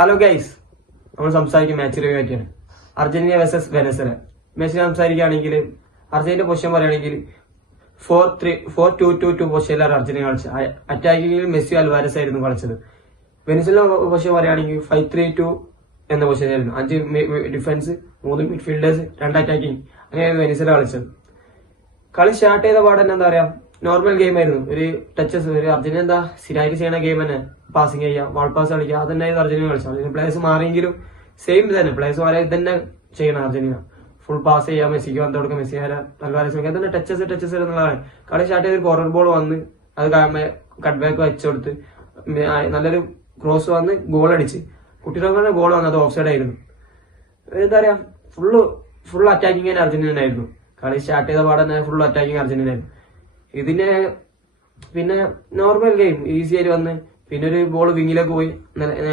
Hello guys, നമ്മൾ സംസാരിക്കും match review പറ്റിയാണ്. അർജന്റീന വേഴ്സസ് വെനസ്വല മാച്ചിനെ സംസാരിക്കുകയാണെങ്കിൽ അർജന്റീന പൊസിഷൻ പറയുകയാണെങ്കിൽ 4-3-4-2-2 പൊസിഷനിലാണ് അർജന്റീന കളിച്ചത്. അറ്റാക്കിങ്ങിൽ മെസ്സി അൽവാരസ് ആയിരുന്നു കളിച്ചത്. വെനസ്വല പൊസിഷൻ പറയുകയാണെങ്കിൽ 5-3-2 എന്ന പൊസിഷനായിരുന്നു. 5 ഡിഫൻസ്, 3 മിഡ്ഫീൽഡേഴ്സ്, 2 അറ്റാക്കിങ്, അങ്ങനെയായിരുന്നു വെനസ്വല കളിച്ചത്. കളി സ്റ്റാർട്ട് ചെയ്ത പാടന്നെ എന്താ പറയാ, നോർമൽ ഗെയിം ആയിരുന്നു. ഒരു ടച്ചസ്, ഒരു അർജന്റീന എന്താ സ്ഥിരമായിട്ട് ചെയ്യണ ഗെയിം തന്നെ, പാസിങ് ചെയ്യുക, വാൾ പാസ് കളിക്കുക, അതന്നെയായിരുന്നു അർജന്റീന കളിച്ചത്. അർജന്റീന പ്ലേയേഴ്സ് മാറിയെങ്കിലും സെയിം തന്നെ, പ്ലേയേഴ്സ് മാറി തന്നെ ചെയ്യണം അർജന്റീന. ഫുൾ പാസ് ചെയ്യാം, മെസ്സിക്ക് വന്നു കൊടുക്കുക, മെസ്സി തന്നെ ടച്ചസ് എന്നുള്ളതാണ്. കളി സ്റ്റാർട്ട് ചെയ്ത് കോർണർ ബോൾ വന്ന് അത് കട്ട് ബാക്ക് വെച്ചുകൊടുത്ത് നല്ലൊരു ക്രോസ് വന്ന് ഗോൾ അടിച്ച് കുട്ടികളുടെ ഗോൾ വന്ന് അത് ഓഫ് സൈഡ് ആയിരുന്നു. എന്താ പറയാ, ഫുൾ അറ്റാക്കിങ് തന്നെ അർജന്റീന ആയിരുന്നു. കളി സ്റ്റാർട്ട് ചെയ്ത പാടന്നെ ഫുൾ അറ്റാക്കിങ് അർജന്റീന ആയിരുന്നു. ഇതിന് പിന്നെ നോർമൽ ഗെയിം ഈസി ആയിട്ട് വന്ന് പിന്നെ ഒരു ബോൾ വിങ്ങിലേക്ക് പോയി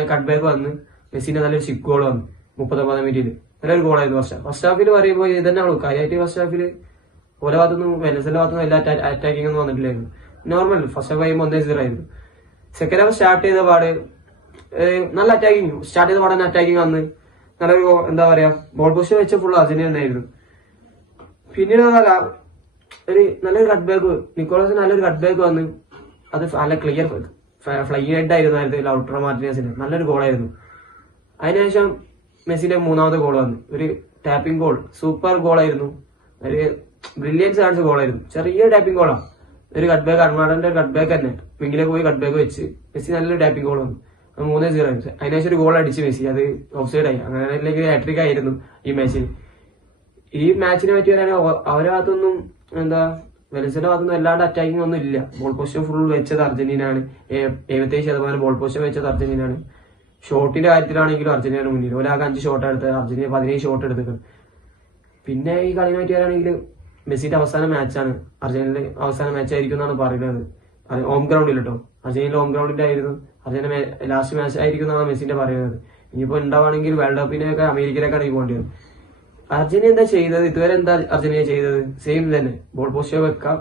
കട്ട് ബാക്ക് വന്ന് മെസ്സിന്റെ നല്ലൊരു സിക്ക് ഗോൾ വന്നു 39 മിനിറ്റിൽ. നല്ലൊരു ഗോളായിരുന്നു. ഫസ്റ്റ് ഹാഫിൽ പറയുമ്പോൾ ഇത് തന്നെയാണോ കാര്യമായിട്ട്. ഫസ്റ്റ് ഹാഫിൽ ഓരോ ഭാഗത്തുനിന്നും വെനസ്വല ഭാഗത്തുനിന്നും എല്ലാ അറ്റാക്കിംഗ് ഒന്നും വന്നിട്ടില്ലായിരുന്നു. നോർമൽ ഫസ്റ്റ് ഹാഫ് കഴിയുമ്പോൾ 1-0 ആയിരുന്നു. സെക്കൻഡ് ഹാഫ് സ്റ്റാർട്ട് ചെയ്ത പാട് നല്ല അറ്റാക്കിങ്, സ്റ്റാർട്ട് ചെയ്ത പാടെ അറ്റാക്കിങ് വന്ന് നല്ലൊരു എന്താ പറയാ ബോൾ പൊസിഷൻ വെച്ച ഫുൾ അർജന്റീന ആയിരുന്നു. പിന്നീട് നല്ലൊരു കട്ട് ബാക്ക്, നിക്കോളസിന് നല്ലൊരു കട്ട് ബാക്ക് വന്ന് അത് നല്ല ക്ലിയർ ഫ്ലൈയിങ് ഹെഡ് ആയിരുന്നു ലൗട്ടറോ മാർട്ടിനസിന്. നല്ലൊരു ഗോളായിരുന്നു. അതിനുശേഷം മെസ്സിന്റെ 3ാമത്തെ ഗോൾ വന്നു, ഒരു ടാപ്പിംഗ് ഗോൾ, സൂപ്പർ ഗോളായിരുന്നു. ഒരു ബ്രില്യൻസ് കാണിച്ച ഗോളായിരുന്നു. ചെറിയ ടാപ്പിംഗ് ഗോളാണ്, ഒരു കട്ട് ബാക്ക്, അർമാഡന്റെ കട്ട് ബാക്ക് തന്നെ വിങ്ങിലേക്ക് പോയി കട്ട് ബാക്ക് വെച്ച് മെസ്സി നല്ലൊരു ടാപ്പിംഗ് ഗോൾ വന്നു. 3-0 ആയിരുന്നു. അതിനുശേഷം ഒരു ഗോൾ അടിച്ച് മെസ്സി, അത് ഓഫ് സൈഡ് ആയി. അങ്ങനെ അല്ലെങ്കിൽ ഹാട്രിക് ആയിരുന്നു ഈ മാച്ചിന്. ഈ മാച്ചിനെ പറ്റി പറയുകയാണെങ്കിൽ അവരുടെ ഭാഗത്തൊന്നും എന്താ വെനസ്വല ഭാഗത്തൊന്നും അല്ലാണ്ട് അറ്റാക്കിംഗ് ഒന്നും ഇല്ല. ബോൾ പൊസിഷൻ ഫുൾ വെച്ചത് അർജന്റീനയാണ്. 77% ബോൾ പൊസിഷൻ വെച്ചത് അർജന്റീനയാണ്. ഷോട്ടിന്റെ കാര്യത്തിലാണെങ്കിലും അർജന്റീന മുന്നിൽ. ഒരാൾക്ക് 5 ഷോട്ട് എടുത്തത്, അർജന്റീന 17 ഷോട്ട് എടുത്തത്. പിന്നെ ഈ കളിനെ പറ്റി പറയുകയാണെങ്കിൽ മെസ്സിന്റെ അവസാന മാച്ചാണ്, അർജന്റീനയുടെ അവസാന മാച്ച് ആയിരിക്കും എന്നാണ് പറയുന്നത്. ഹോം ഗ്രൗണ്ടിൽ കേട്ടോ, അർജന്റീന ഹോം ഗ്രൗണ്ടിന്റെ ആയിരുന്നു. അർജന്റീന ലാസ്റ്റ് മാച്ച് ആയിരിക്കും എന്നാണ് മെസ്സിന്റെ പറയുന്നത്. ഇനിയിപ്പോ ഉണ്ടാവുകയാണെങ്കിൽ വേൾഡ് കപ്പിനൊക്കെ അമേരിക്കയിലേക്കാണ് ഈ പോകേണ്ടത്. അർജന്റീന എന്താ ചെയ്തത് ഇതുവരെ? എന്താ അർജന്റീന ചെയ്തത്? സെയിം തന്നെ, ബോൾ പൊസിഷൻ വെക്കാം,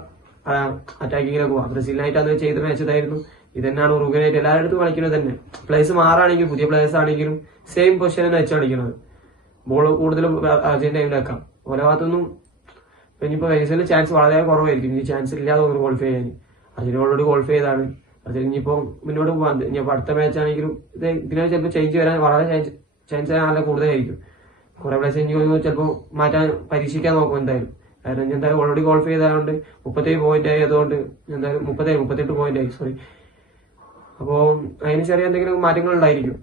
അറ്റാക്കിങ്ങിലേക്ക് പോവാം. ബ്രസീലിനായിട്ട് അന്ന് ചെയ്ത മാച്ച് ഇതായിരുന്നു. ഇത് തന്നെയാണ് ഉറുഗ്വേനായിട്ട് എല്ലായിടത്തും കളിക്കുന്നത് തന്നെ. പ്ലേയേഴ്സ് മാറാണെങ്കിലും പുതിയ പ്ലേയേഴ്സ് ആണെങ്കിലും സെയിം പൊസിഷൻ തന്നെ വെച്ച് കളിക്കുന്നത്. ബോൾ കൂടുതലും അർജന്റീന വെക്കാം. ഓരോ ഭാഗത്തൊന്നും ഇനിയിപ്പോ വെനസ്വല ചാൻസ് വളരെ കുറവായിരിക്കും. ഇനി ചാൻസ് ഇല്ലാതെ തോന്നുന്നു ക്വാളിഫൈ ചെയ്യാൻ. അർജന്റീന ഓൾറെഡി ക്വാളിഫൈ ചെയ്താണ്. അർജന്റീന ഇനിയിപ്പോ മുന്നോട്ട് പോകാൻ, ഇനിയിപ്പോ അടുത്ത മാച്ച് ആണെങ്കിലും ഇതിനെ ചിലപ്പോൾ ചേഞ്ച് വരാൻ വളരെ ചാൻസ് നല്ല കൂടുതലായിരിക്കും. കുറെ പ്ലേസ് ഇനി ചിലപ്പോൾ മാറ്റാൻ പരീക്ഷിക്കാൻ നോക്കും എന്തായാലും. കാരണം എന്തായാലും ഓൾറെഡി ക്വാളിഫൈ ചെയ്തതുകൊണ്ട് 37 പോയിന്റ് ആയി. അതുകൊണ്ട് എന്തായാലും 38 പോയിന്റ് ആയി, സോറി. അപ്പോൾ അതിന് ചെറിയ എന്തെങ്കിലും മാറ്റങ്ങൾ ഉണ്ടായിരിക്കും.